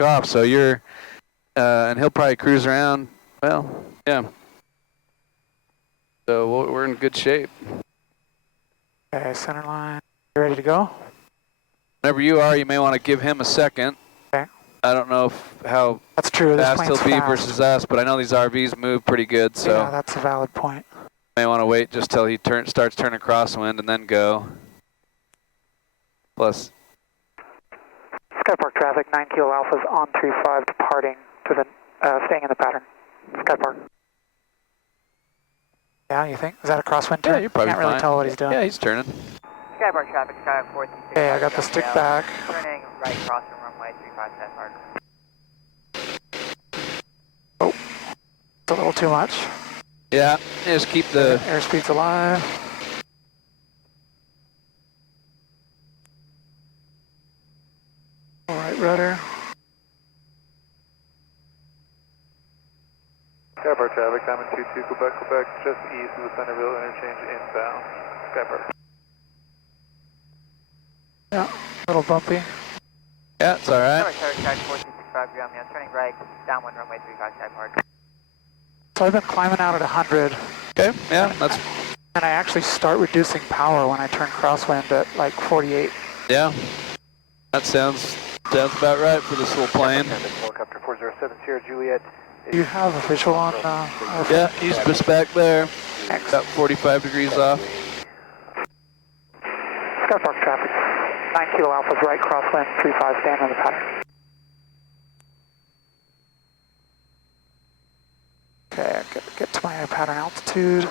off. So you're, and he'll probably cruise around. Well, yeah. So we're in good shape. Okay, center line. You ready to go? Whenever you are, you may want to give him a second. Okay. I don't know how that's true. fast he'll be versus us, but I know these RVs move pretty good. So yeah, that's a valid point. May want to wait just till he starts turning crosswind and then go. Plus. Skypark traffic, 9 Kilo Alpha's on 35 departing to the, staying in the pattern. Skypark. Yeah, you think? Is that a crosswind turn? Yeah, you're probably Can't really tell what he's doing. Yeah, he's turning. Skypark traffic, Sky 436. Okay, I got the stick back. Turning right crossing runway 35 Skypark. Oh, it's a little too much. Yeah, just keep the airspeed's alive. All right, rudder. Skypark traffic, Diamond 22, Quebec, Quebec, just east of the Centerville interchange inbound. Skypark. Yeah, a little bumpy. Yeah, it's all right. Sky 4265, I'm turning right, downwind runway 35 Skypark. So I've been climbing out at 100. Okay, yeah, that's. And I actually start reducing power when I turn crosswind at like 48. Yeah, that sounds about right for this little plane. Helicopter 407 Sierra Juliet. Do you have a visual on? Yeah, he's just back there. About 45 degrees off. Skypark traffic. 9 Kilo Alpha's right crosswind 35, stand on the pattern. Okay, I gotta get to my pattern altitude.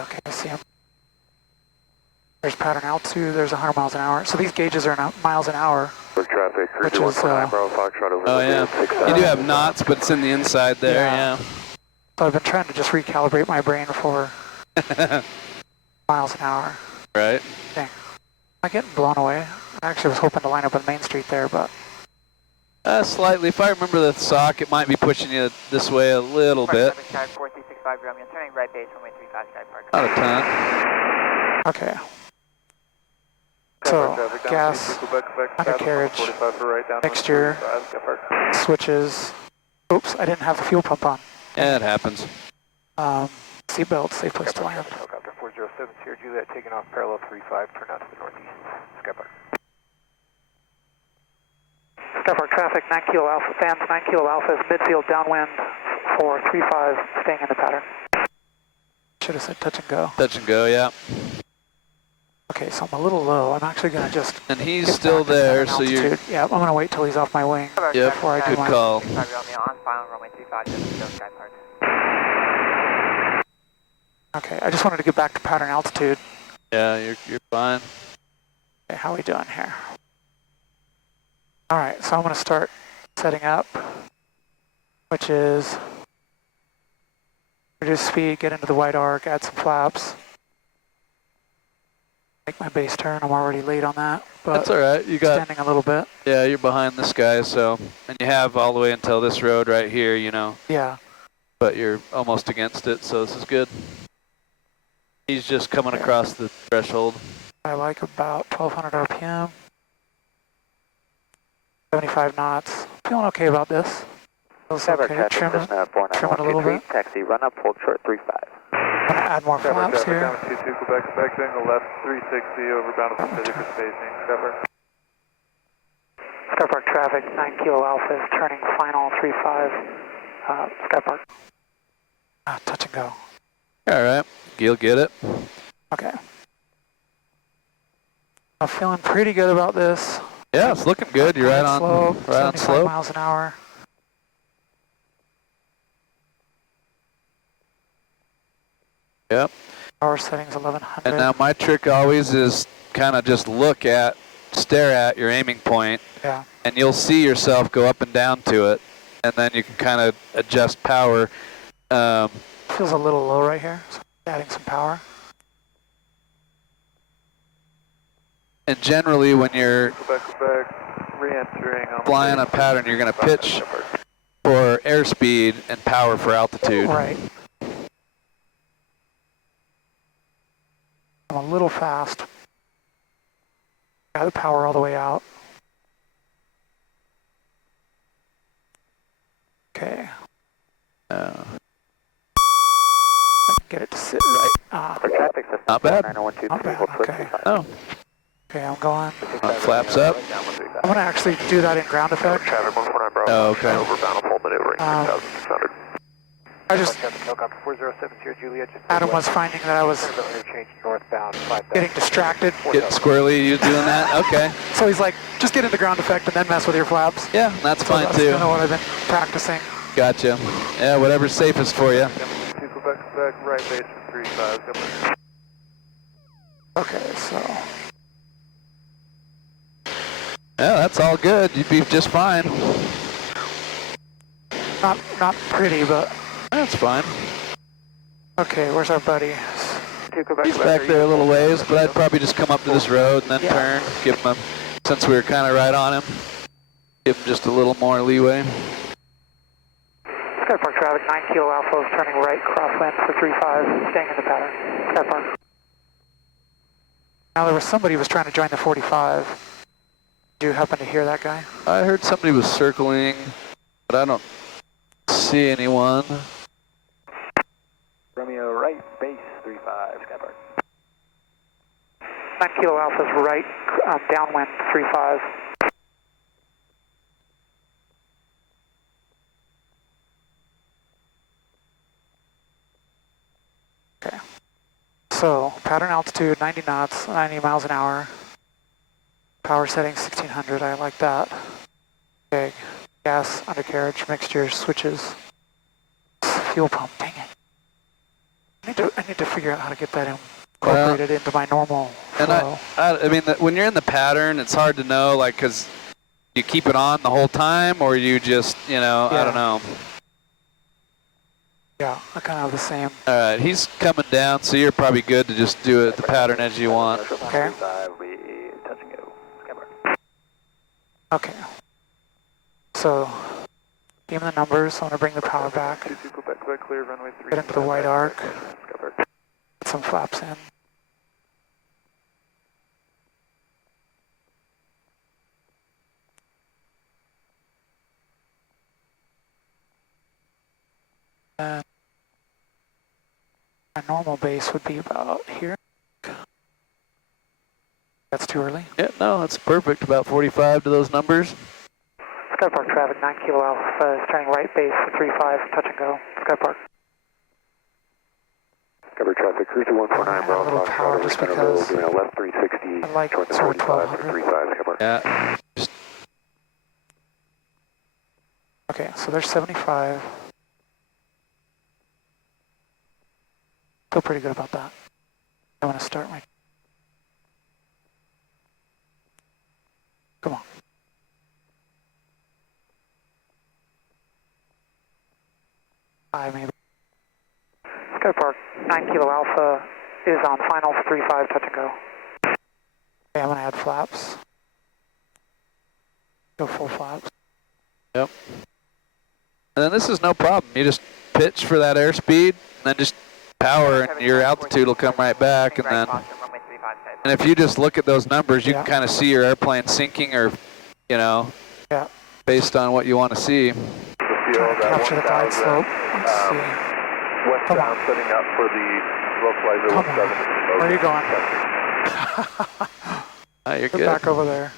Okay, I see him. There's pattern altitude, there's 100 miles an hour. So these gauges are in miles an hour. Traffic, which is, oh yeah, you do have knots, but it's in the inside there, yeah. So I've been trying to just recalibrate my brain for miles an hour. Right. Dang. Am I getting blown away? I actually was hoping to line up on Main Street there, but... Slightly. If I remember the sock, it might be pushing you this way a little bit. Sky 4365, turning right base runway 35 Skypark. Not a ton. Okay. So, gas, undercarriage, mixture, switches. Oops, I didn't have the fuel pump on. Yeah, it happens. Seatbelt, safe place to land. Helicopter 407 Sierra Juliet, taking off parallel 35, turn out to the northeast. Skypark. Skypark traffic, 9 Kilo Alpha, fans, 9 Kilo Alpha is midfield downwind for 35, staying in the pattern. Should have said touch and go. Touch and go, yeah. Okay, so I'm a little low. I'm actually going to just... And he's still there, so you're... Yeah, I'm going to wait till he's off my wing. Yep, before I good do call. On final runway 35, Skypark. Okay, I just wanted to get back to pattern altitude. Yeah, you're fine. Okay, how are we doing here? All right, so I'm going to start setting up, which is reduce speed, get into the white arc, add some flaps. Make my base turn. I'm already late on that, but that's all right. You got standing a little bit. Yeah, you're behind this guy, so and you have all the way until this road right here, you know. Yeah. But you're almost against it, so this is good. He's just coming across the threshold. I like about 1200 RPM. 75 knots. Feeling okay about this. Feels okay. Trim it a little bit. Taxi, run up, hold short 35. I'm going to add more flaps here. Down 22 Quebec, Quebec, doing the left 360 over bound for physical spacing. Skypark. Skypark traffic, 9 Kilo Alpha is turning final 35. Skypark. Touch and go. All right, you'll get it. Okay. I'm feeling pretty good about this. Yeah, it's looking good. You're right on slope, right on slope. miles an hour. Yep. Power settings 1100. And now my trick always is kind of just stare at your aiming point. Yeah. And you'll see yourself go up and down to it, and then you can kind of adjust power. Feels a little low right here, so adding some power. And generally, when you're re-entering flying a pattern, you're going to pitch for airspeed and power for altitude. Right. I'm a little fast. Got the power all the way out. Okay. Uh, I can get it to sit right. Ah, Traffic system. Not bad. 90123, Not bad, hold switch okay. 35. oh, okay, I'm going. flaps up. I'm gonna actually do that in ground effect. Traffic 149 Bravo. Oh, okay. Over bountiful maneuvering 3600. I just, Helicopter 407 Juliet. Adam was finding that I was Centerville interchange northbound 5. getting distracted. Getting squirrely, you doing that? Okay. So he's like, just get into ground effect and then mess with your flaps. Yeah, that's So fine that's too. kind of what I've been practicing. Gotcha. Yeah, whatever's safest for you. 2 Quebec, right base for 35. Okay, so Yeah, that's all good. You'd be just fine. not pretty, but That's fine. okay. Where's our buddy? 2 Quebec. He's back there a little ways, but I'd probably just come up to this road and then Yeah. turn. Give him a, since we were kind of right on him, give him just a little more leeway. Sky Park traffic, 9 Kilo Alpha is turning right, crosswind for 35, staying in the pattern. Sky Park. Now there was somebody who was trying to join the 45. Do you happen to hear that guy? I heard somebody was circling, but I don't see anyone. Romeo right base 35. Sky Park. 9 Kilo Alpha is right, downwind 35. Okay. So, pattern altitude 90 knots, 90 miles an hour. Power setting 1600, I like that. Okay. Gas, undercarriage, mixture, switches. Fuel pump, dang it. I need to figure out how to get that incorporated into my normal And flow. I mean, when you're in the pattern, it's hard to know, like, because you keep it on the whole time, or you just, you know, I Yeah. don't know. Yeah, I kind of have the same. All right, he's coming down, so you're probably good to just do it the pattern as you want. Okay. 35, we touch and go. Sky Park. Okay. So, give me the numbers. I'm going to bring the power back. 2 Quebec, clear runway 3. Get into the white arc. Sky Park. Get some flaps in. And my normal base would be about here. That's too early. Yeah, no, that's perfect. About 45 to those numbers. Sky Park traffic, 9 Kilo Alpha is turning right base for 35, touch and go. Sky Park. Cover traffic, cruiser 149 A Bravo, little power Foxtrot over just Centerville, because doing a left 360, I like showing the sort of 45 for 1200. 35, Sky Park. Yeah. Just, Okay, so there's 75. Feel pretty good about that. I want to start my... Come on. Maybe. Sky Park, 9 Kilo Alpha is on final for 35, touch and go. Okay, I'm going to add flaps. Go full flaps. yep. And then this is no problem. You just pitch for that airspeed, and then just power, and your altitude will come right back. And then, and if you just look at those numbers, you Yeah. can kind of see your airplane sinking, or, you know, Yeah. based on what you want to see. Capture the glide slope. Let's see. Westbound setting up for the localizer Come on. 17. Where are you going? Oh, you're Get good. back over there.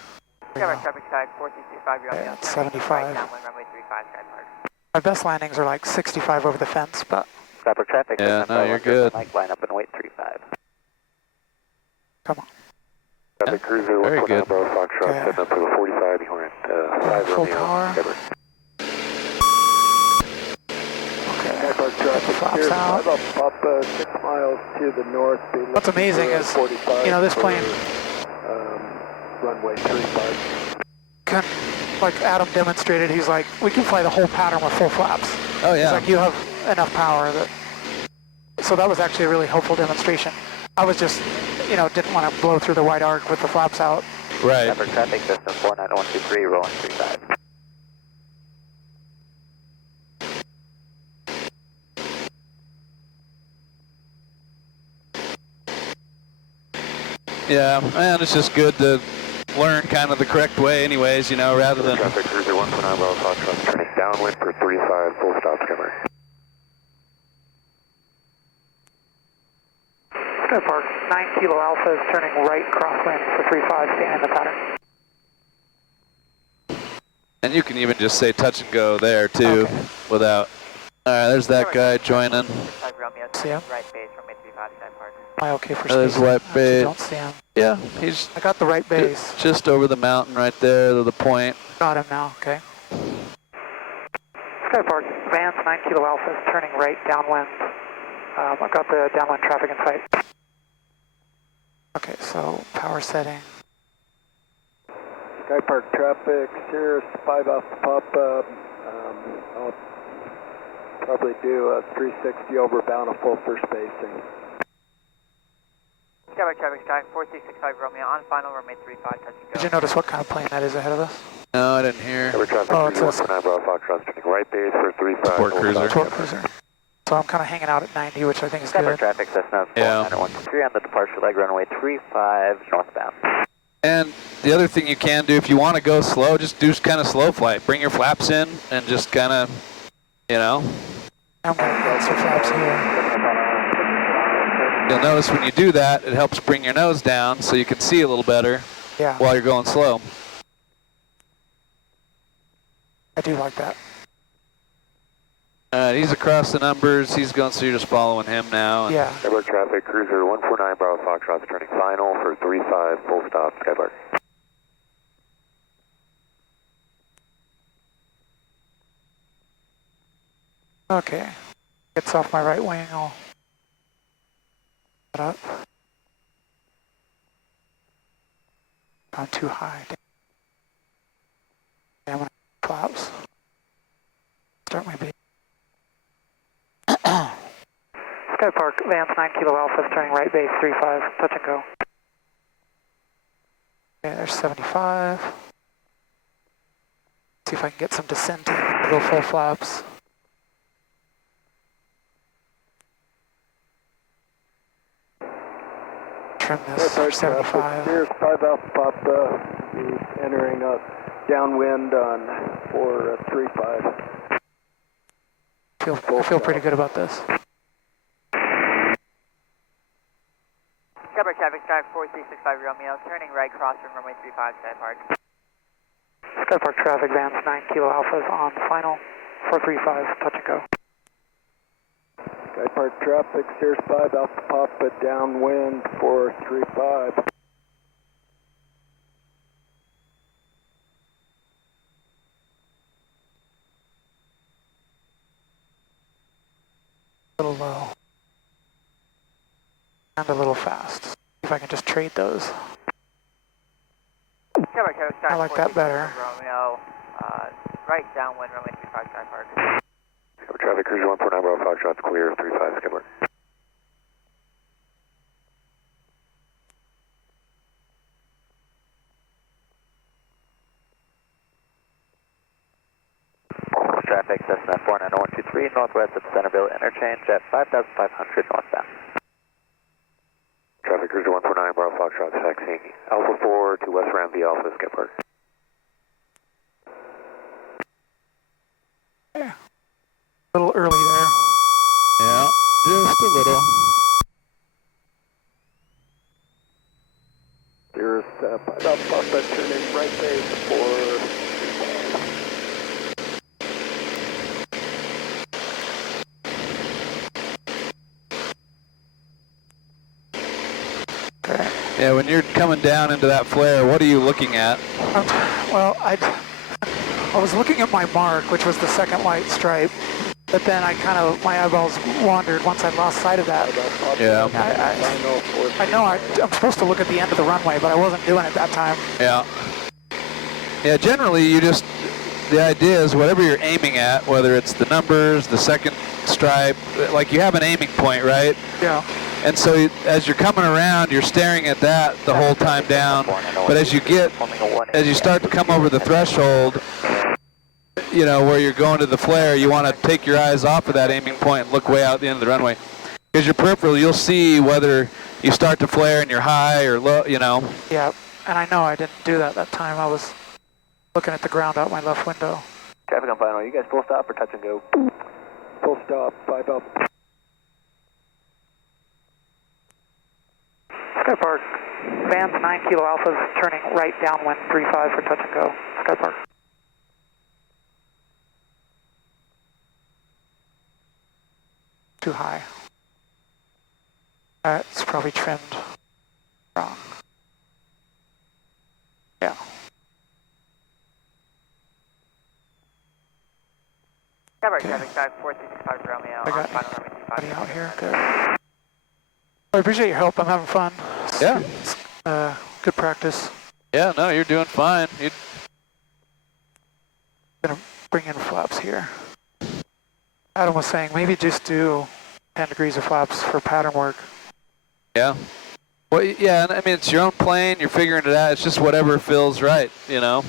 Sky Park traffic tag 4625, you're on Yeah, the it's turning 75. right downwind runway 35, Sky Park. My best landings are like 65 over the fence, but Sky Park traffic. Yeah, system, no, Bravo, you're under good. Mike, line up and wait 35. come on. Traffic cruiser Very 149 good. Bravo, Foxtrot Okay. setting up for the 45 behind 5 Full Romeo. power. Sky Park. Okay. Sky Park Get the flaps out. Up 6 miles to the north. What's amazing is, you know, this plane runway 35. can, like Adam demonstrated, he's like, we can fly the whole pattern with full flaps. Oh, He's yeah. like, you have enough power that. So that was actually a really helpful demonstration. I was just, you know, didn't want to blow through the white arc with the flaps out. Right. Sky Park traffic system 49123, rolling 35. Yeah, man, it's just good to learn kind of the correct way anyways, you know, rather than... Traffic Cruiser 149 Bravo Foxtrot turning downwind for 35, full stop skimmer. Sky Park, 9 Kilo Alpha is turning right crosswind for 35, staying in the pattern. And you can even just say touch and go there too, Okay. without... Alright, there's that guy joining. 65 Romeo, See him? right base, runway 35, Sky Park. Am I okay for There's spacing? white Actually, bait. don't see him. Yeah, he's I got the right base. just over the mountain right there to the point. Got him now, okay. Sky Park, Vans 9 Kilo Alpha is turning right downwind. I've got the downwind traffic in sight. Okay, so power setting. Sky Park traffic, Cirrus 5 off the pop-up. I'll probably do a 360 over bountiful for spacing. Sky Park traffic, sky 4665 Romeo, on final, runway 35, touch and go. Did you notice what kind of plane that is ahead of us? No, I didn't hear. Cover traffic Oh, Cruiser it's a 149 Bravo Foxtrot turning right base for 35, Sport full cruiser. stop Sport skimmer. cruiser. So I'm kind of hanging out at 90, which I think is Sky Park good. traffic, Cessna Yeah. 4913 on the departure leg, runway 35, northbound. And the other thing you can do if you want to go slow, just do kind of slow flight. Bring your flaps in and just kind of, you know. I'm going to extra flaps here. You'll notice when you do that, it helps bring your nose down so you can see a little better Yeah, while you're going slow. I do like that. He's across the numbers. He's going, so you're just following him now. And Yeah, Sky Park traffic Cruiser 149 Bravo Foxtrot turning final for 35, full stop Sky Park. okay. Gets off my right wing, I'll put up. Gone too high. Damn it, flaps. Start my bait. Sky Park, Vans 9 Kilo Alpha is turning right base 35, touch and go. Okay, there's 75. See if I can get some descending, go full flaps. Trim this Sky for Park traffic, 75. Cirrus 5 off the pop-up. He's entering up downwind on for 35. I feel pretty good about this. Sky Park traffic, sky 4365 Romeo, turning right crosswind, runway 35, Sky Park. Sky Park traffic, Vans 9 Kilo Alpha is on final, 435, touch and go. Sky Park traffic, Cirrus 5 off the pop-up downwind for 35. A little low. And a little fast. See if I can just trade those. Sky Park traffic, sky I like that better. Romeo, right downwind, runway 35, Sky Park. Sky Park traffic Cruiser 149 Bravo Foxtrot clear 35 Sky Park. Traffic, Cessna 49123, northwest of Centerville Interchange at 5,500 northbound. Traffic Cruiser 149 Bravo Foxtrot taxiing Alpha 4 to West Ramsey Alpha Sky Park. Yeah. A little early there. Yeah, just a little. Cirrus 5 off the pop-up turning right base for Okay. Yeah, when you're coming down into that flare, what are you looking at? Well, I was looking at my mark, which was the second white stripe, but then my eyeballs wandered once I lost sight of that. Yeah. I know I'm supposed to look at the end of the runway, but I wasn't doing it that time. Yeah. Yeah, generally the idea is whatever you're aiming at, whether it's the numbers, the second stripe, like you have an aiming point, right? Yeah. And so as you're coming around, you're staring at that the whole time down. But as you start to come over the threshold, you know, where you're going to the flare, you want to take your eyes off of that aiming point and look way out the end of the runway. Because your peripheral, you'll see whether you start to flare and you're high or low, you know. Yeah. and I know I didn't do that time. I was looking at the ground out my left window. Traffic on final, you guys full stop or touch and go? Full stop, 5 up. Sky Park, Vans 9 Kilo Alphas turning right downwind 35 for touch and go. Sky Park. Too high. It's probably trimmed wrong. Yeah. Skypark Okay. traffic, sky 4365 Romeo, I got on final runway 35. Buddy out here, good. I appreciate your help. I'm having fun. Yeah. It's, good practice. Yeah, no, you're doing fine. You, Gonna bring in flaps here. Adam was saying maybe just do 10 degrees of flaps for pattern work. yeah. Well, yeah, I mean, it's your own plane. You're figuring it out. It's just whatever feels right, you know,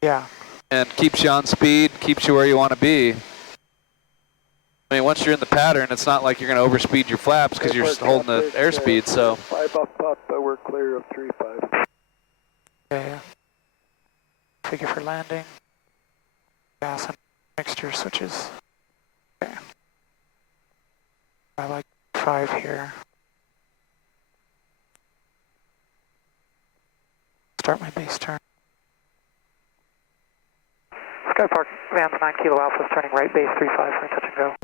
Yeah, and keeps you on speed, keeps you where you want to be. I mean, once you're in the pattern, it's not like you're going to overspeed your flaps because you're just holding the airspeed, so. 5 up, we're clear of 35. yeah. Figure for landing. Gas and mixture switches. Okay. I like 5 here. Start my base turn. Sky Park, Vans 9 Kilo Alpha turning right, base 35 for touch and go.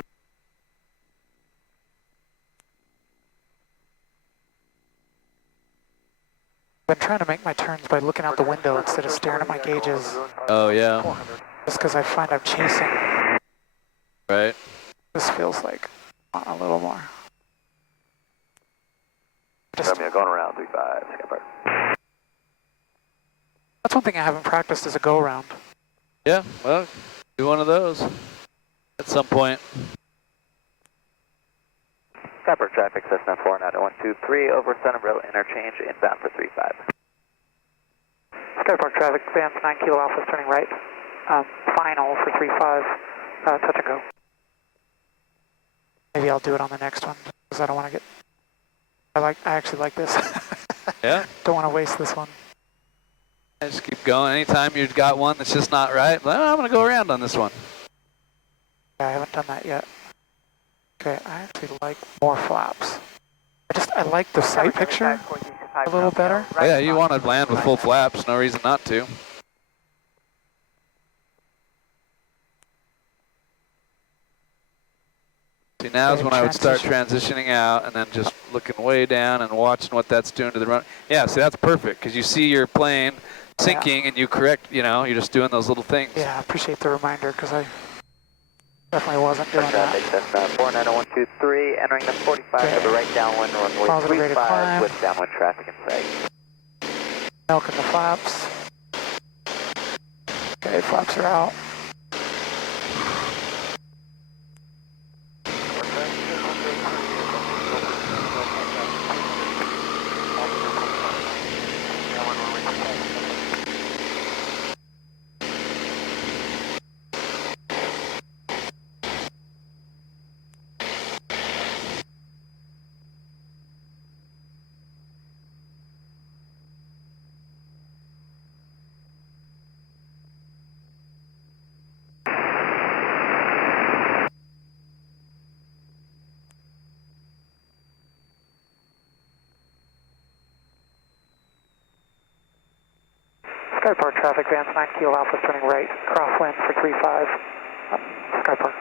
I've been trying to make my turns by looking out the window instead of staring at my gauges, Oh, yeah. just because I find I'm chasing. Right. This feels like a little more. Just, Romeo going around 35, Skypark. that's one thing I haven't practiced is a go-around. Yeah, well, do one of those at some point. Skypark traffic, Cessna 49123 over Centerville interchange inbound for 35. Sky Park traffic, Vans 9 Kilo Alpha turning right. Final for 35, touch and go. Maybe I'll do it on the next one because I don't want to get. I actually like this. Yeah. Don't want to waste this one. Just keep going. Anytime you've got one that's just not right, well, I'm going to go around on this one. Yeah, I haven't done that yet. Okay, I actually like more flaps. I like the sight picture a little better. Oh, yeah, you want to land with full flaps. No reason not to. See, now is Okay, when I would start transitioning out and then just looking way down and watching what that's doing to the run. Yeah, see, that's perfect because you see your plane sinking and you correct, you know, you're just doing those little things. Yeah, I appreciate the reminder because I definitely wasn't doing Traffic, that. Cessna 49123 entering the 45 for the right downwind runway Positive rate of 35 climb. with downwind traffic in sight. Milking the flaps. Okay, flaps are out. Sky Park traffic, Vans 9 Kilo Alpha turning right, crosswind for 35. Sky Park.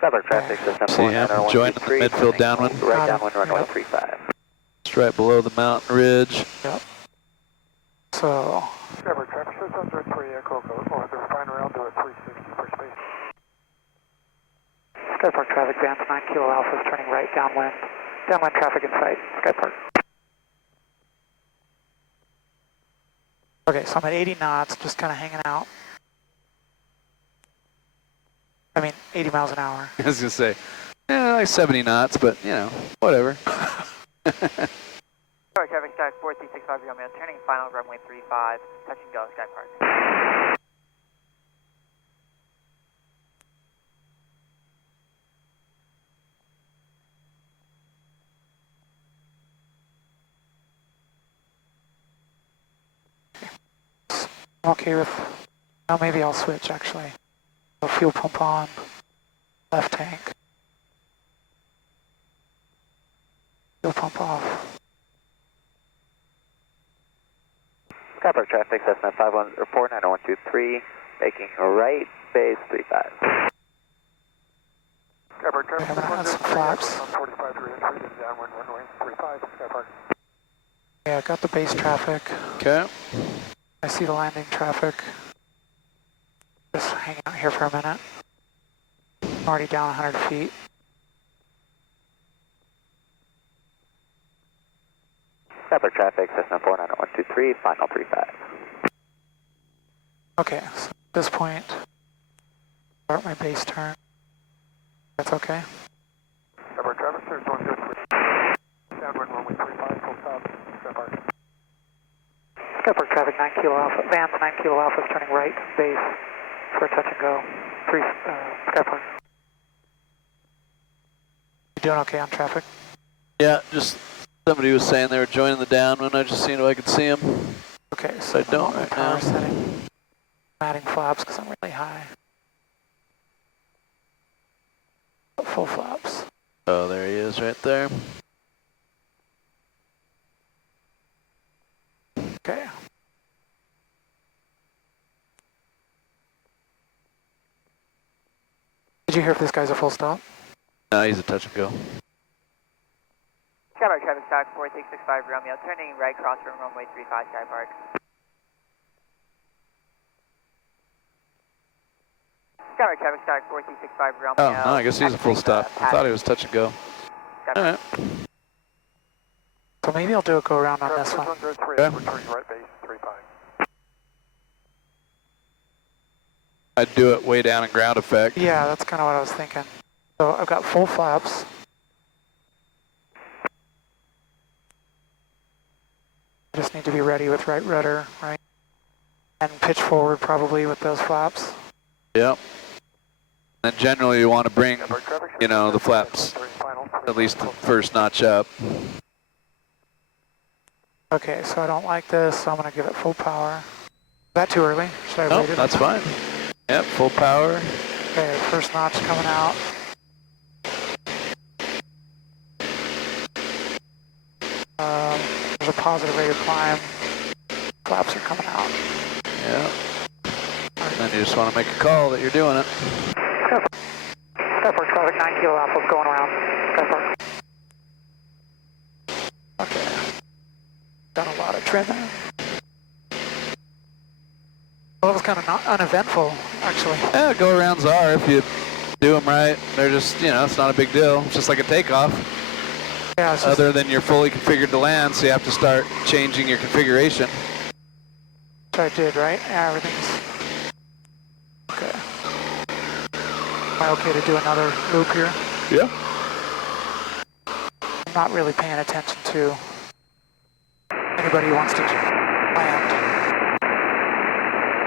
Skypark traffic, Cessna See him joining the 49123 midfield downwind. right downwind runway Yep. 35. It's right below the mountain ridge. Yep. So, Skypark traffic, Cessna 3 Echo, or the refinery, I'll do it 360 for space. Sky Park traffic, Vans 9 Kilo Alpha turning right, downwind. Downwind traffic in sight, Sky Park. Okay, so I'm at 80 knots, just kind of hanging out. I mean, 80 miles an hour. I was going to say, like 70 knots, but, you know, whatever. Skypark traffic, sky 4365 Romeo, turning final runway 35, touch and go, Skypark. I'm okay with, well, maybe I'll switch actually. So fuel pump on, left tank. Fuel pump off. Skypark traffic, Cessna 51, report 90123, making right, base 35. Skypark Okay, I'm traffic, gonna add some flaps. 45 re-entry to downwind runway 35, Skypark. Yeah, got the base traffic. Okay. I see the landing traffic. Just hang out here for a minute. I'm already down 100 feet. Skypark traffic, Cessna 49123, final 35. Okay, so at this point, start my base turn. That's okay. Skypark traffic, there's 103. Downwind runway 35, full stop, Skypark. Skypark traffic 9 Kilo Alpha, Vans 9 Kilo Alpha is turning right, base for a touch and go. Skypark. You doing okay on traffic? Yeah, just somebody was saying they were joining the downwind. I just seen if I could see them. Okay, so I don't right power now. setting. I'm adding flaps because I'm really high. Full flaps. Oh, there he is right there. Okay. Did you hear if this guy's a full stop? No, he's a touch and go. Skypark traffic stock 4665 Romeo, turning right cross from runway 35 Skypark. Skypark traffic stock 4665 Romeo. Oh, no, I guess he's a full stop. I thought he was touch and go. All right. So maybe I'll do a go around on this one. 103, Okay. we're turning right base 35. I'd do it way down in ground effect. Yeah, that's kind of what I was thinking. So I've got full flaps. I just need to be ready with right rudder, right? And pitch forward probably with those flaps. Yep. And generally you want to bring, Skypark traffic, you know, the flaps final, at least the first notch up. Okay, so I don't like this, so I'm going to give it full power. Is that too early? Should I Nope, wait it? that's fine. Yep, full power. Okay, first notch coming out. There's a positive rate of climb. Flaps are coming out. Yeah. And then you just want to make a call that you're doing it. Skypark traffic 9 Kilo Alpha going around. Skypark. Okay. Done a lot of trimming. Well, it was kind of not uneventful, actually. Yeah, go-arounds are if you do them right. They're just, you know, it's not a big deal. It's just like a takeoff. Yeah, it's just, Other than you're fully configured to land, so you have to start changing your configuration. which I did, right? Yeah, everything's okay. Am I okay to do another loop here? Yeah. I'm not really paying attention to anybody who wants to land.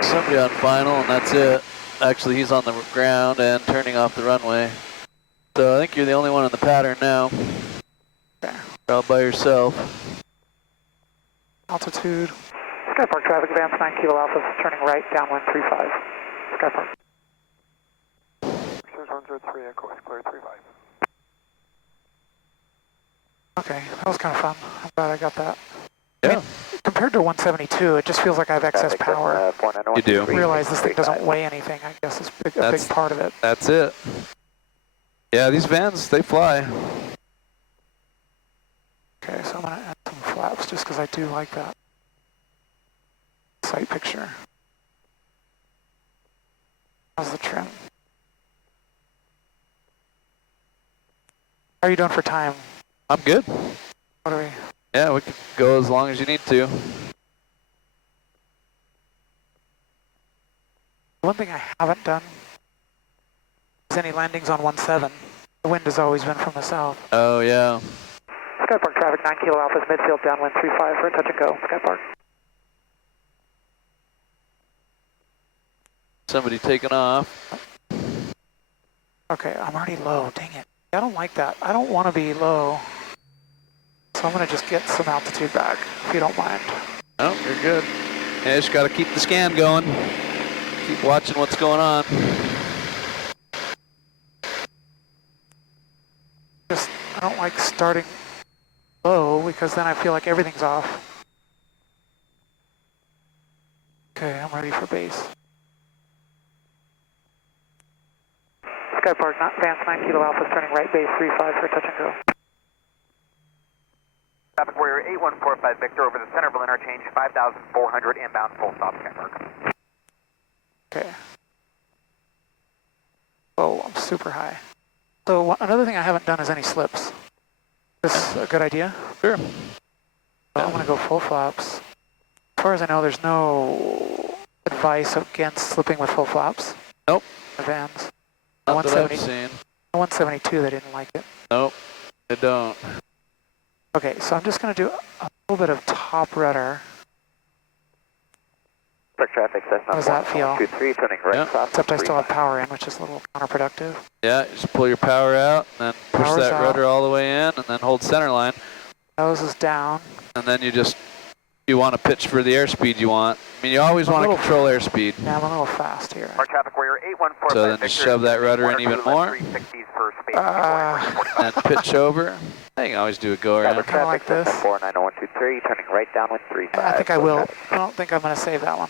Somebody on final, and that's it. Actually, he's on the ground and turning off the runway. So I think you're the only one in the pattern now. Okay. You're all by yourself. Altitude. Skypark traffic, Vans 9 Kilo Alpha, turning right, downwind 35. Skypark. There's 103, Echo is clear 35. Okay, that was kind of fun. I'm glad I got that. Yeah. Compared to 172, it just feels like I have excess Traffic, power. Cessna 49123, You do. I realize this thing doesn't 35. weigh anything, I guess is a big That's- part of it. That's it. Yeah, these vans, they fly. Okay, so I'm going to add some flaps just because I do like that sight picture. How's the trim? How are you doing for time? I'm good. What are we? Yeah, we can go as long as you need to. One thing I haven't done is any landings on 17. The wind has always been from the south. Oh, yeah. Skypark traffic 9 Kilo Alpha, midfield downwind 35 for a touch and go. Skypark. Somebody taking off. Okay, I'm already low. Dang it. I don't like that. I don't want to be low. So I'm going to just get some altitude back, if you don't mind. Oh, you're good. Yeah, just got to keep the scan going. Keep watching what's going on. Just, I don't like starting low because then I feel like everything's off. Okay, I'm ready for base. Sky Park, not advance 9 Kilo Alpha, turning right base 35 for touch and go. Traffic Warrior 8145 Victor over the Centerville interchange, 5,400 inbound, full stop, Sky Park. Okay. Oh, I'm super high. So another thing I haven't done is any slips. Is this a good idea? Sure. I'm going to go full flaps. As far as I know, there's no advice against slipping with full flaps. Nope. The vans. Not that I've 170, seen. 172, they didn't like it. Nope, they don't. Okay, so I'm just going to do a little bit of top rudder. Traffic, Cessna How does that feel? 23, turning right Yep. cross. Except I still have power in, which is a little counterproductive. Yeah, just pull your power out, and then push Power's that out. rudder all the way in, and then hold center line. Nose is down. And then you want to pitch for the airspeed you want. I mean, you always want to control airspeed. Yeah, I'm a little fast here. Our Traffic Warrior 8145 So then just shove that rudder in even more. 360s for space. And pitch over. I can always do a go around. Kinda like this. 490123, turning right down with 35. I think I will. I don't think I'm going to save that one.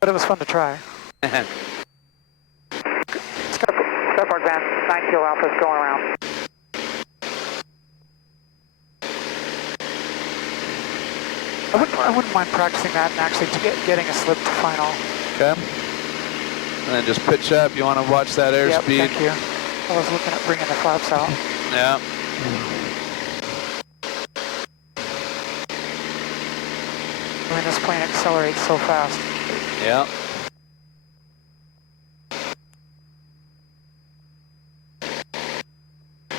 But it was fun to try. Sky Park van, 9 Kilo Alpha is going around. I wouldn't mind practicing that and actually getting a slip to final. Okay. And then just pitch up. You want to watch that Yep, airspeed. thank you. I was looking at bringing the flaps out. Yeah. I mean, this plane accelerates so fast. Yeah.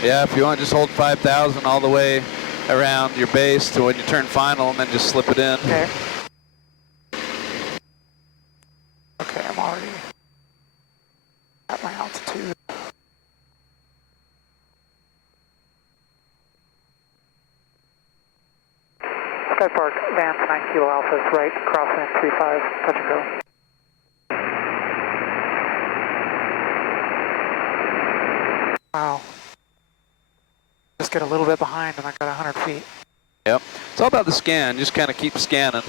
Yeah, if you want, just hold 5,000 all the way around your base to when you turn final, and then just slip it in. Okay. Okay, I'm already at my altitude. Sky Park, Vance 9 Kilo Alpha is right, crossing 35, touch and go. Wow. Just get a little bit behind and I got 100 feet. Yep. It's all about the scan. Just kind of keep scanning.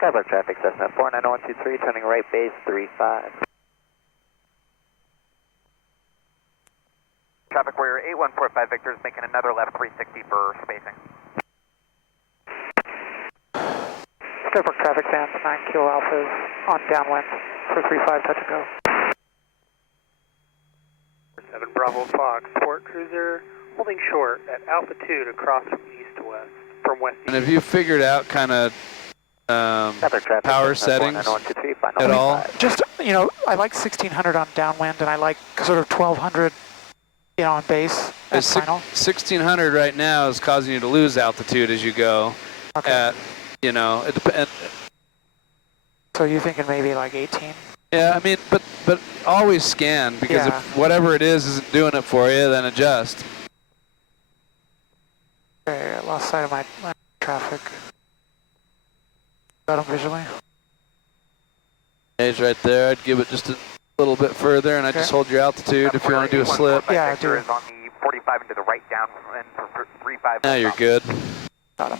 Skypark traffic, Cessna 49123, turning right base 35. Traffic Warrior 8145 Victor is making another left 360 for spacing. Skypark traffic, Vance 9 Kilo Alpha is on downwind for 35, touch and go. 7 Bravo Fox, Sport Cruiser holding short at altitude across from east to west, from west to And have you figured out kind of power settings at all? Just, you know, I like 1600 on downwind and I like sort of 1200, you know, on base at final. 1600 right now is causing you to lose altitude as you go. Okay. At, you know, it depends. So you're thinking maybe like 18? Yeah, I mean, but always scan, because Yeah. if whatever it is isn't doing it for you, then adjust. Okay, I lost sight of my traffic. Got him visually? He's right there. I'd give it just a little bit further, and I just hold your altitude if you want to do a slip. Yeah, I do. is on the 45 into the right down and for 35. Now you're good. Got him.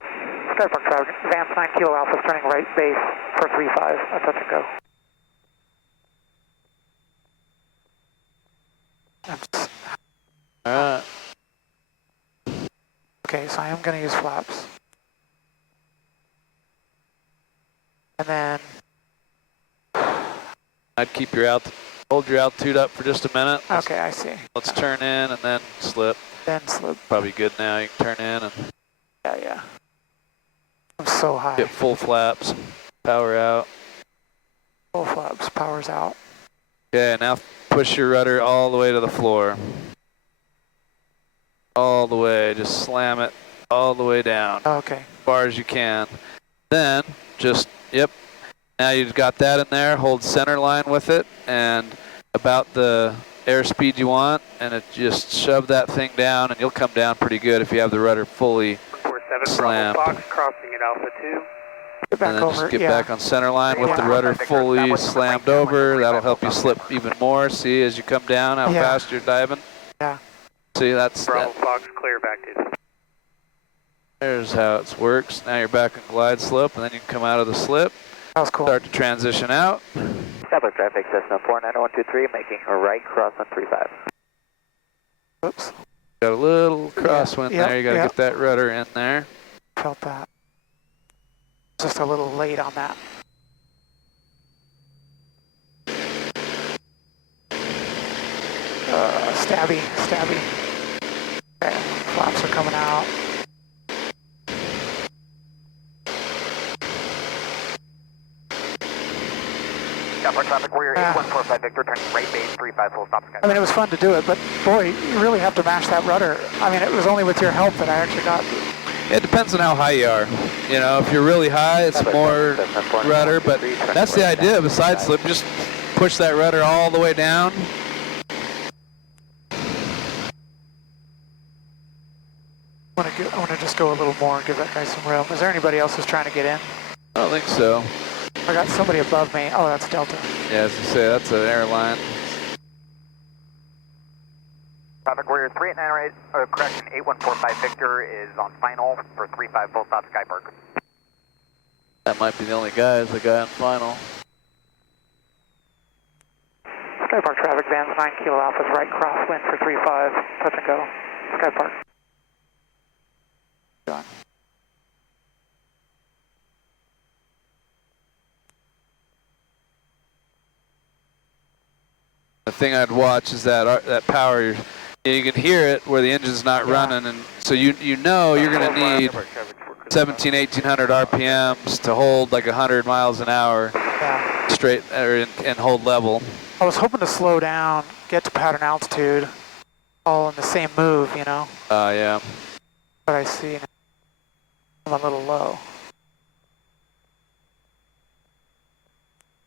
Skypark traffic, Vance 9 Kilo Alpha is turning right base for 35, a touch and go. All right. Okay, so I am going to use flaps. And then, I'd keep your hold your altitude up for just a minute. okay, I see. Let's turn in and then slip. Then slip. Probably good now. You can turn in and Yeah. I'm so high. get full flaps. Power out. Full flaps, power's out. Okay, now push your rudder all the way to the floor. All the way. Just slam it all the way down. Okay. As far as you can. Then just, yep. Now you've got that in there. Hold center line with it, and about the airspeed you want, and it just shove that thing down, and you'll come down pretty good if you have the rudder fully 47 slammed. Bravo Fox crossing at Alpha 2. Get back And then over, just get yeah. back on center line with the rudder fully slammed over. That'll help you slip even more. See, as you come down, how Yeah. fast you're diving. Yeah. See, that's Bravo that. Fox clear back to. There's how it works. Now you're back in glide slope, and then you can come out of the slip, That was cool. start to transition out. Skypark traffic, Cessna 49123, making a right cross on 35. Oops, Got a little crosswind Yep, there. You got to yep. get that rudder in there. felt that. Just a little late on that. Stabby. Okay, flaps are coming out. Skypark traffic, Warrior Ah. 8145 Victor, turning right base 35 full stop I mean, it was fun to do it, but boy, you really have to mash that rudder. I mean, it was only with your help that I actually got. It depends on how high you are. You know, if you're really high, it's more rudder, but that's the idea of a side slip. Just push that rudder all the way down. I want to just go a little more and give that guy some room. Is there anybody else who's trying to get in? I don't think so. I got somebody above me. Oh, that's Delta. Yeah, as you say, that's an airline. Traffic Warrior 3898, correction, 8145 Victor is on final for 35 full stop Skypark. That might be the only guy, is the guy on final. Skypark traffic, vans 9 Kilo Alpha's right crosswind for 35, touch and go. Skypark. Done. The thing I'd watch is that power. You can hear it where the engine's not running, and so you know you're going to need 1800 RPMs to hold like 100 miles an hour Yeah. straight and hold level. I was hoping to slow down, get to pattern altitude, all in the same move, you know, Yeah. but I see I'm a little low.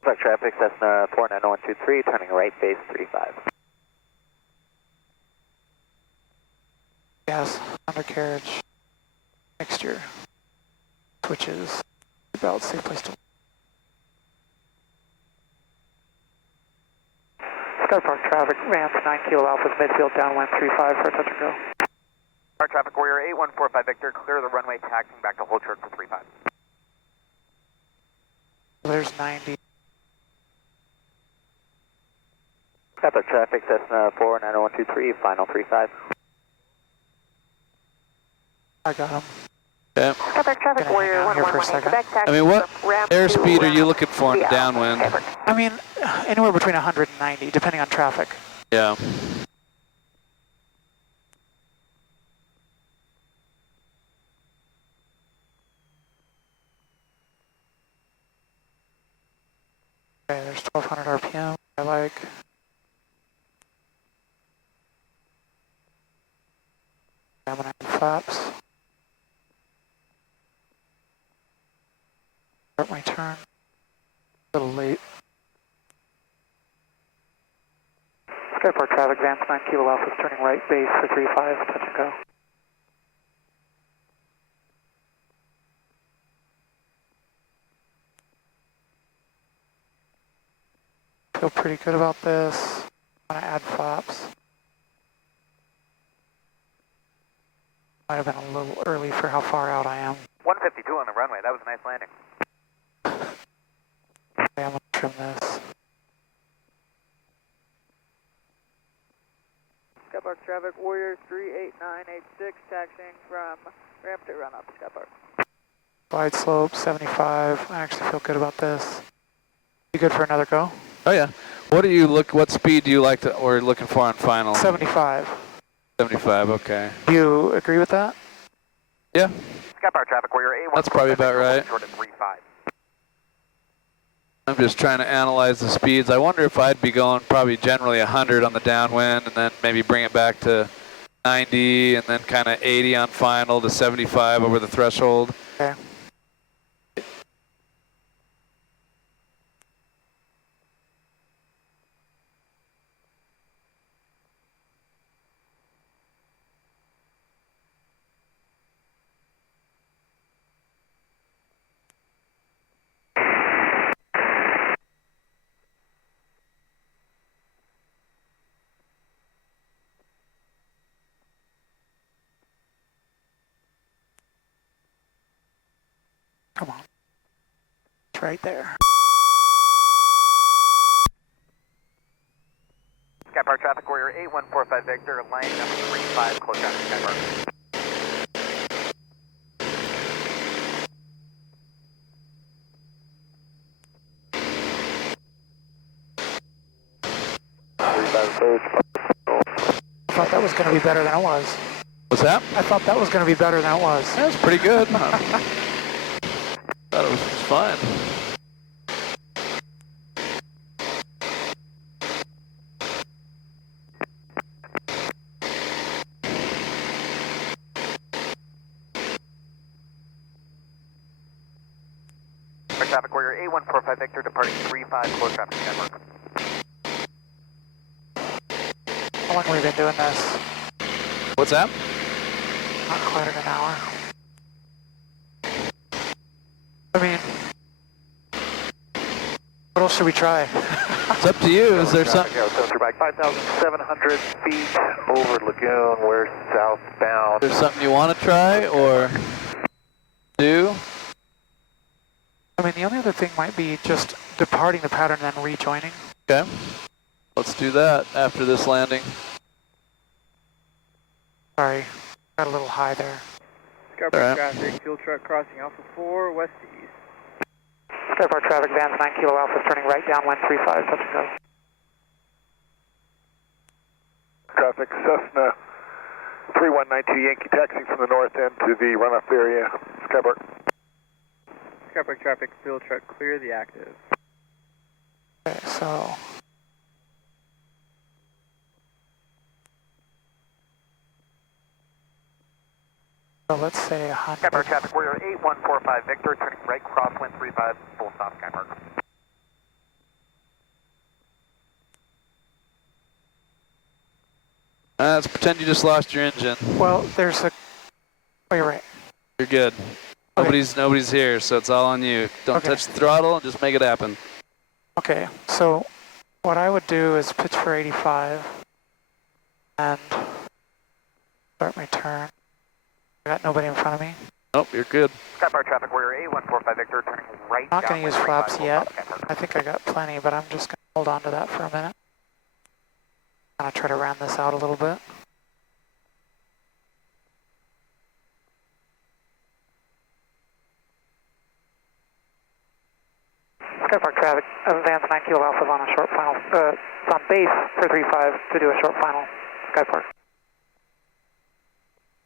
Skypark traffic, Cessna 49123, turning right base 35. Yes, undercarriage, mixture, switches, about safe place to. Skypark traffic, vans 9 Kilo Alpha's midfield downwind 35 for a touch and go. Skypark traffic Warrior 8145 Victor, clear the runway, taxiing back to hold short for 35. There's 90. Skypark traffic, Cessna 49123, final 35. I got him. Yeah. Skypark traffic Gonna Warrior hang out here for a 118 second. Quebec, taxi I mean, what from ramp airspeed to are you looking for in the downwind? Skypark. I mean, anywhere between 100 and 90, depending on traffic. Yeah. Okay, there's 1200 RPM. I like. I'm gonna add flaps. Start my turn. A little late. Skypark traffic, vans 9 Kilo Alpha's turning right base for 35, touch and go. Feel pretty good about this. I'm gonna add flaps. Might have been a little early for how far out I am. 152 on the runway, that was a nice landing. Okay, I'm gonna trim this. Skypark traffic Warrior 38986, taxiing from ramp to run up Skypark. Glide slope, 75. I actually feel good about this. You good for another go? Oh yeah. What speed do you like to, or looking for on final? 75. 75, okay. Do you agree with that? Yeah. Skypark traffic Warrior A1. That's probably about right. Short at 35. I'm just trying to analyze the speeds. I wonder if I'd be going probably generally 100 on the downwind and then maybe bring it back to 90 and then kind of 80 on final to 75 over the threshold. Okay. Come on. It's right there. Skypark traffic warrior 8145 Victor, line number 35, close down to Skypark. I thought that was going to be better than it was. What's that? I thought that was going to be better than it was. That was pretty good. Thought it was fine. Traffic warrior 8145 Victor, departing 35, close traffic Skypark. How long have we been doing this? What's that? Not quite an hour. I mean, what else should we try? It's up to you. Is there something? 5,700 feet over Lagoon. We're southbound. There's something you want to try or do? I mean, the only other thing might be just departing the pattern and then rejoining. Okay. Let's do that after this landing. Sorry, got a little high there. Skypark Alright. traffic, fuel truck crossing Alpha 4, west to east. Skypark traffic, vans 9 Kilo Alpha, turning right downwind 35, touch and go. Traffic Cessna 3192 Yankee taxiing from the north end to the runoff area. Skypark. Skypark traffic, fuel truck clear the active. Okay, so let's say 100. Skypark traffic warrior 8145 Victor, turning right crosswind 35, full stop Skypark. Let's pretend you just lost your engine. Well, there's a. Oh, you're right. You're good. Nobody's here, so it's all on you. Don't Okay. touch the throttle and just make it happen. Okay, so what I would do is pitch for 85 and start my turn. I got nobody in front of me. Nope, you're good. Skypark traffic warrior 8145 Victor, turning right I'm not going to downwind use 35, flaps full yet. stop Skypark. I think I got plenty, but I'm just going to hold on to that for a minute. Kind of try to round this out a little bit. Skypark traffic, vans 9 Kilo Alpha on a short final. It's on base for 35 to do a short final. Skypark.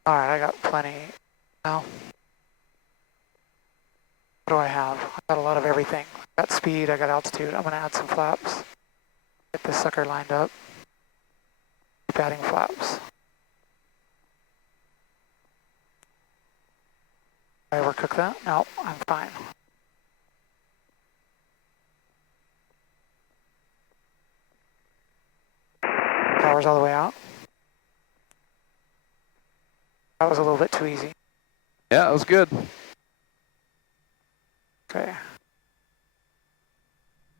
Alright, I got plenty now. What do I have? I got a lot of everything. I got speed, I got altitude. I'm going to add some flaps. Get this sucker lined up. Keep adding flaps. Did I overcook that? No, I'm fine. Power's all the way out. That was a little bit too easy. Yeah, that was good. Okay.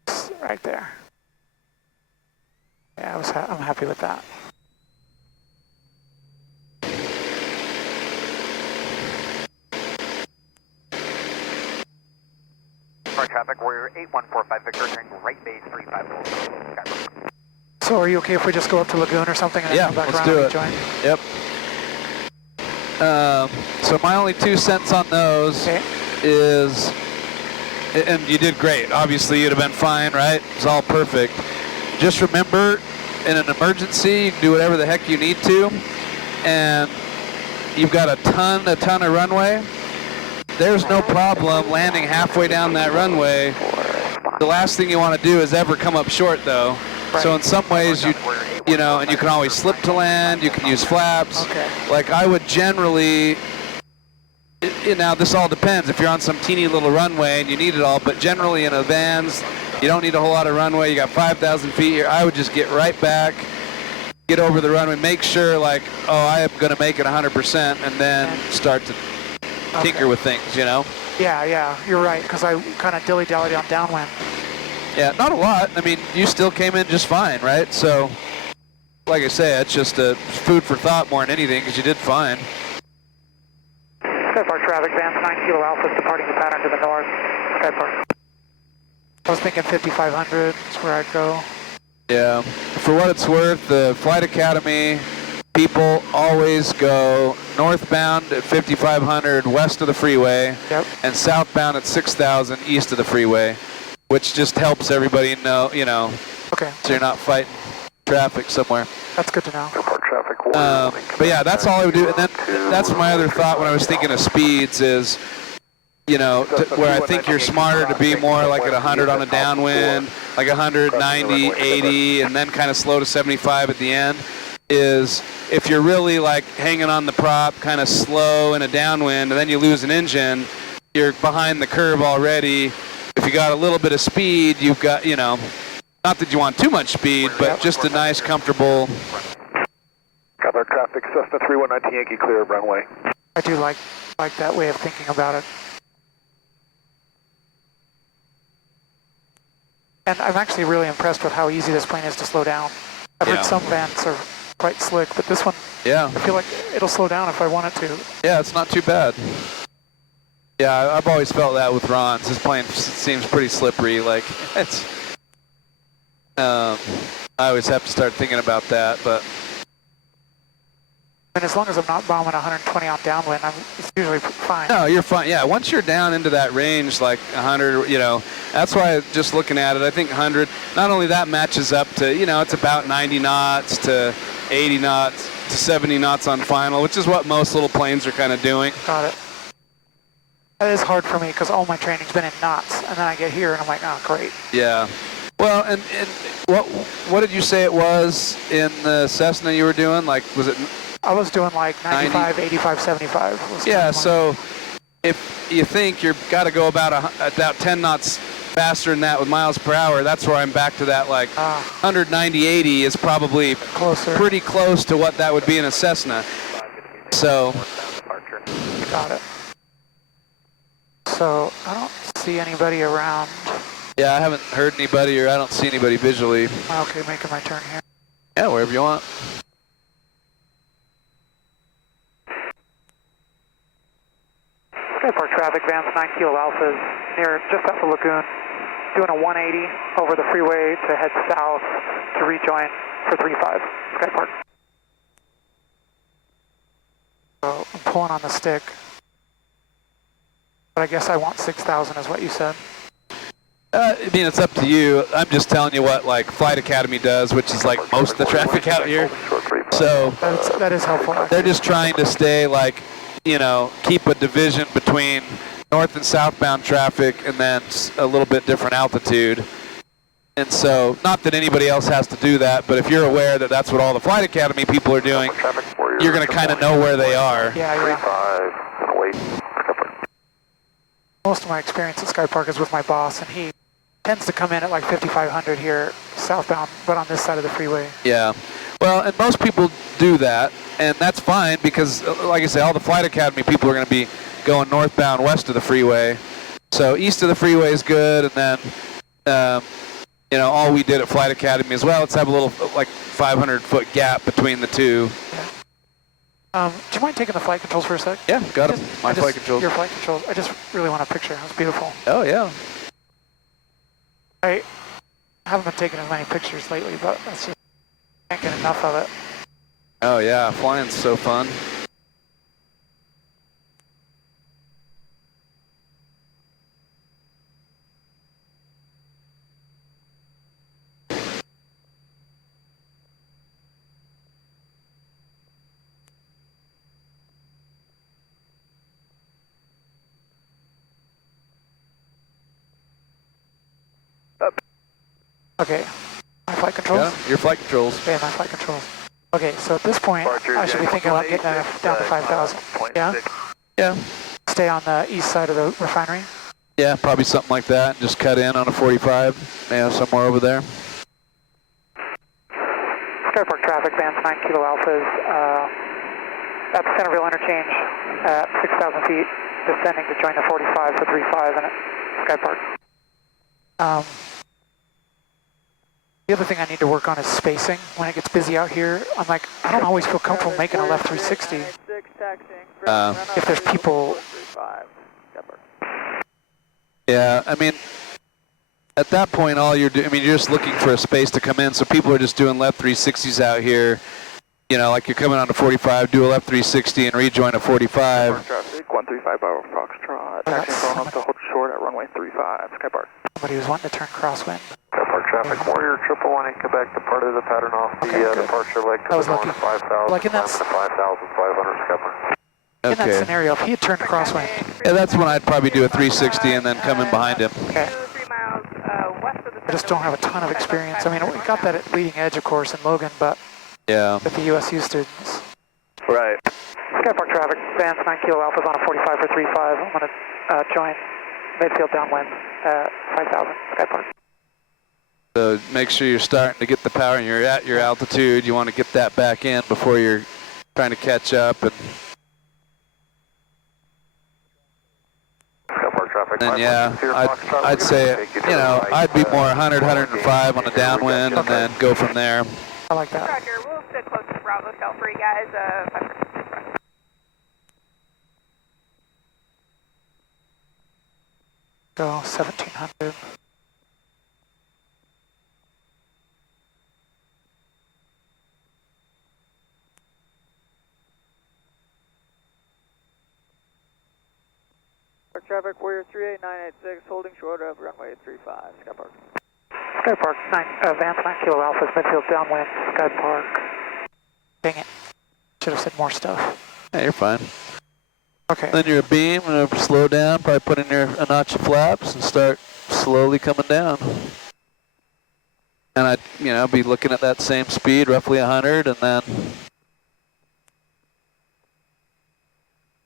It's right there. Yeah, I'm happy with that. Skypark traffic warrior 8145 Victor, turning right base 35, full stop Skypark. So are you okay if we just go up to Lagoon or something and then Yeah, come back let's around do and it. rejoin? Yep. So my only 2 cents on those Okay. is, and you did great. Obviously, you'd have been fine, right? It's all perfect. Just remember, in an emergency, you can do whatever the heck you need to, and you've got a ton of runway. There's no problem landing halfway down that runway. The last thing you want to do is ever come up short, though. So in some ways, you know, and you can always slip to land. You can use flaps. Okay. Like I would generally. Now this all depends. If you're on some teeny little runway and you need it all, but generally in a Vans, you don't need a whole lot of runway. You got 5,000 feet here. I would just get right back, get over the runway, make sure like, oh, I am going to make it 100%, and then start to tinker with things, you know? Yeah, you're right, because I kind of dilly-dallied on downwind. Yeah, not a lot. I mean, you still came in just fine, right? So, like I say, it's just food for thought more than anything, because you did fine. Skypark traffic, vans 9 Kilo Alphas departing the pattern to the north, Skypark. I was thinking 5,500 is where I'd go. Yeah, for what it's worth, the Flight Academy people always go northbound at 5,500 west of the freeway, Yep. and southbound at 6,000 east of the freeway, which just helps everybody know, you know, Okay, so you're not fighting traffic somewhere. that's good to know. Airport traffic. But yeah, that's all I would do. And then that's my other thought when I was thinking of speeds is, you know, where I think you're smarter to be more like at 100 on a downwind, like 100, 90, 80, and then kind of slow to 75 at the end, is if you're really like hanging on the prop, kind of slow in a downwind, and then you lose an engine, you're behind the curve already. If you got a little bit of speed, you've got, you know, not that you want too much speed, but just a nice, comfortable. Skypark traffic, Cessna 3119 Yankee clear of runway. I do like that way of thinking about it. And I'm actually really impressed with how easy this plane is to slow down. I've Yeah. heard some vans are quite slick, but this one, Yeah, I feel like it'll slow down if I want it to. yeah, it's not too bad. Yeah, I've always felt that with Ron's. His plane seems pretty slippery. Like it's, I always have to start thinking about that. But And as long as I'm not bombing 120 on downwind, it's usually fine. no, you're fine. Yeah, once you're down into that range, like 100, you know, that's why just looking at it, I think 100. Not only that matches up to, you know, it's about 90 knots to 80 knots to 70 knots on final, which is what most little planes are kind of doing. Got it. That is hard for me because all my training's been in knots, and then I get here and I'm like, oh, great. Yeah. Well, and what did you say it was in the Cessna you were doing? Like, was it? I was doing like 95, 90. 85, 75. Was Yeah. kind of So if you think you've got to go about 10 knots faster than that with miles per hour, that's where I'm back to that like 190, 80 is probably closer. pretty close to what that would be in a Cessna. So. Got it. So I don't see anybody around. Yeah, I haven't heard anybody, or I don't see anybody visually. Okay, making my turn here. Yeah, wherever you want. Skypark traffic, vans 9 Kilo Alphas, near just off the lagoon, doing a 180 over the freeway to head south to rejoin for 35, Skypark. So I'm pulling on the stick, but I guess I want 6,000 is what you said. I mean, it's up to you. I'm just telling you what, like, Flight Academy does, which is, like, most of the traffic out here. So That is helpful. they're just trying to stay, like, you know, keep a division between north and southbound traffic and then a little bit different altitude. And so, not that anybody else has to do that, but if you're aware that that's what all the Flight Academy people are doing, you're going to kind of know where they are. Yeah. 35, wait. Most of my experience at Skypark is with my boss, and he tends to come in at like 5,500 here southbound, but on this side of the freeway. Yeah. Well, and most people do that, and that's fine because, like I say, all the Flight Academy people are going to be going northbound west of the freeway. So east of the freeway is good, and then, you know, all we did at Flight Academy as well, let's have a little, like, 500-foot gap between the two. Do you mind taking the flight controls for a sec? Yeah, got them. My flight controls. Your flight controls. I just really want a picture. It's beautiful. Oh, yeah. I haven't been taking as many pictures lately, but that's just, can't get enough of it. Oh, yeah. Flying's so fun. Okay, my flight controls? Yeah, your flight controls. Okay, my flight controls. Okay, so at this point, I should be thinking about getting down to 5,000. Yeah? Yeah. Stay on the east side of the refinery? Yeah, probably something like that. Just cut in on a 45, yeah, somewhere over there. Skypark traffic, vans 9 Kilo Alphas, at the Centerville interchange at 6,000 feet, descending to join the 45 for 35 and Skypark. The other thing I need to work on is spacing. When it gets busy out here, I'm like, I don't always feel comfortable making a left 360. 6 taxiing. If there's people, yeah, I mean, at that point, all you're doing, I mean, you're just looking for a space to come in. So people are just doing left 360s out here. You know, like you're coming on to 45, do a left 360 and rejoin a 45. Traffic 135 Bravo Foxtrot. Taxiing going up to hold short at runway 35, Sky Park. somebody was wanting to turn crosswind. Sky Park traffic, Warrior 111 Quebec departed the pattern off the departure leg I was lucky. 5,000, Like in that, 5,500 Sky Park. in that Okay. scenario, if he had turned crosswind, Yeah, that's when I'd probably do a 360 and then come in behind him. okay. 3 miles west of the I just don't have a ton of experience. I mean, we got that at leading edge, of course, in Logan, but Yeah. with the USU students. Right. Sky Park traffic, Vance 9 Kilo Alpha's on a 45 for 35. I'm going to join midfield downwind at 5,000, Sky Park. So make sure you're starting to get the power and you're at your altitude. You want to get that back in before you're trying to catch up. And Sky Park traffic. then, yeah, I'd say, you know, I'd be more 100, 105 on the downwind and then go from there. I like that. Roger, we'll sit close to Bravo Shell for you guys. 5%. Go 1,700. Traffic, Warrior 38986, holding short of runway 35, Sky Park. Sky Park, Vance 9 Kilo Alpha's midfield downwind, Sky Park. Dang it. Should have said more stuff. Hey, you're fine. Okay. Then you're a beam and slow down, probably put in your a notch of flaps and start slowly coming down. And I'd, you know, be looking at that same speed, roughly 100, and then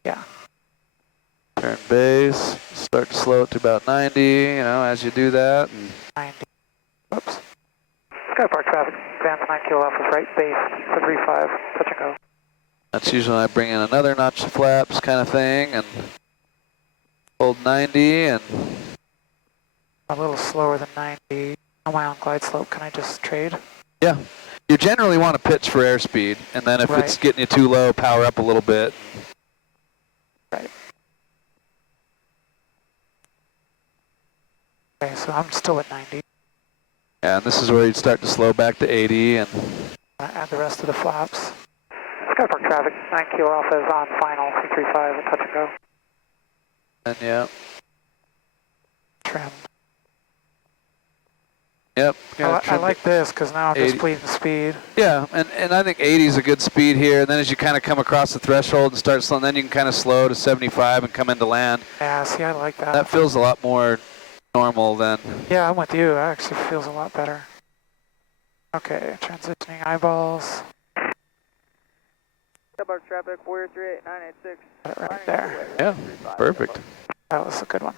Yeah. turn base, start to slow it to about 90, you know, as you do that. And 90. Whoops. Sky Park traffic, Vance 9 Kilo Alpha's right base for 35, touch and go. that's usually when I bring in another notch of flaps kind of thing and hold 90 and A little slower than 90. On my own glide slope, can I just trade? yeah. You generally want to pitch for airspeed, and then if Right. it's getting you too low, power up a little bit. Right. Okay, so I'm still at 90. Yeah, and this is where you'd start to slow back to 80 and I add the rest of the flaps. Sky Park traffic, 9 Kilo Alpha is on final, 335, and touch and go. then yeah. Trim. Yep. I like this because now I'm just 80. bleeding speed. Yeah, and I think 80 is a good speed here. And then as you kind of come across the threshold and start slowing, then you can kind of slow to 75 and come into land. Yeah, see, I like that. That feels a lot more normal than. Yeah, I'm with you. That actually feels a lot better. Okay, transitioning eyeballs. Sky Park traffic, Warrior 38986. Got it right there. Yeah, perfect. That was a good one.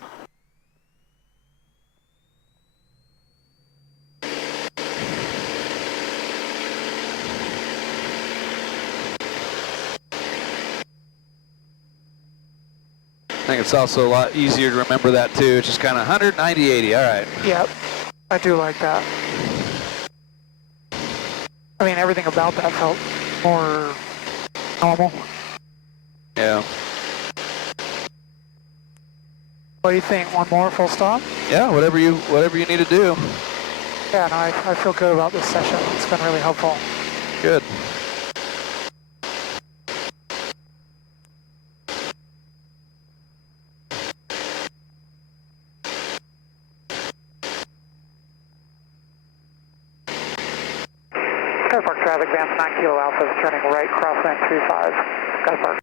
I think it's also a lot easier to remember that too. It's just kind of 100, 90, 80. All right. Yep, I do like that. I mean, everything about that felt more normal. Yeah. What do you think? One more full stop? Yeah. Whatever you need to do. Yeah, no, I feel good about this session. It's been really helpful. Good. Sky Park traffic, Vance 9 Kilo Alpha is turning right, crosswind 35. Sky Park.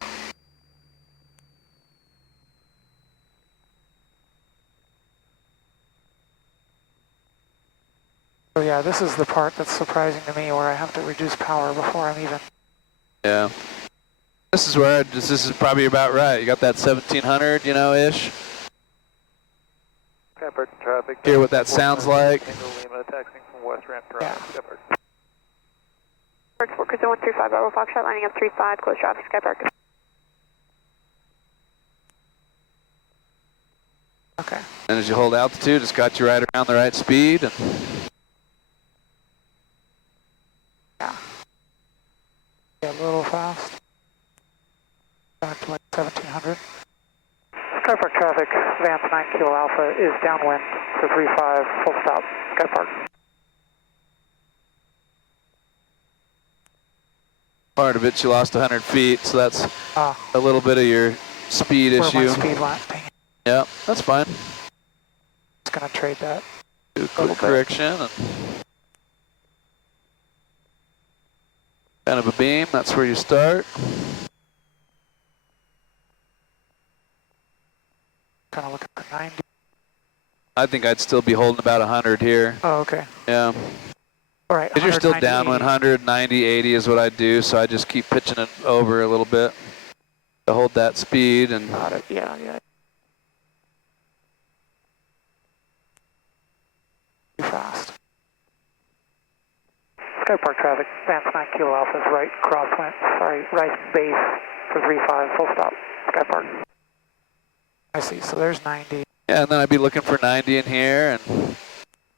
So yeah, this is the part that's surprising to me where I have to reduce power before I'm even. Yeah. This is where this is probably about right. You got that 1700, you know, ish. Sky Park traffic. Hear what that sounds like. Tango Lima taxiing from West Ramp Drive. Yeah. Sky Park. Sport Cruiser 135 Bravo Foxtrot lining up 35, close traffic, Sky Park. Okay. And as you hold altitude, it's got you right around the right speed. And Yeah. Yeah, a little fast. 9 Kilo Alpha is downwind for 35, full stop, Sky Park. Part of it, you lost 100 feet, so that's a little bit of your speed Where issue. my speed went, dang it. Yeah, that's fine. Just gonna trade that. Do a quick correction and kind of a beam, that's where you start. Kind of looking for 90. I think I'd still be holding about 100 here. Oh, okay. Yeah. All right. Because you're still 190, down 80. 100, 90, 80 is what I do, so I just keep pitching it over a little bit to hold that speed. And Got it. Yeah, yeah. Too fast. Sky Park traffic, advance 9 Kilo Alpha is right crosswind, sorry, right base for 35, full stop, Sky Park. I see, so there's 90. yeah, and then I'd be looking for 90 in here,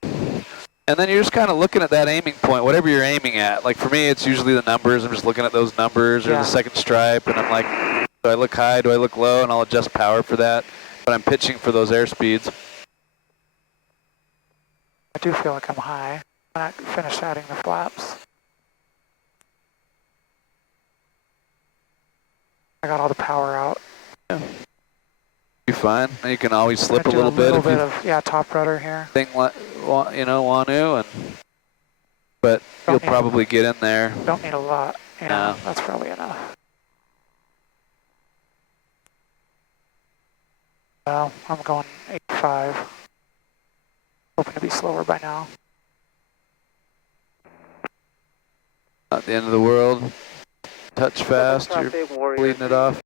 and then you're just kind of looking at that aiming point, whatever you're aiming at. Like for me, it's usually the numbers. I'm just looking at those numbers or Yeah. the second stripe, and I'm like, do I look high? Do I look low? And I'll adjust power for that. But I'm pitching for those airspeeds. I do feel like I'm high when I finish adding the flaps. I got all the power out. Be fine. And you can always slip a Do little bit if you of, yeah, top rudder here. think, want to, but you'll probably get in there. Don't need a lot. Yeah, No. that's probably enough. Well, I'm going 85. Hoping to be slower by now. Not the end of the world. Touch fast, you're bleeding it off.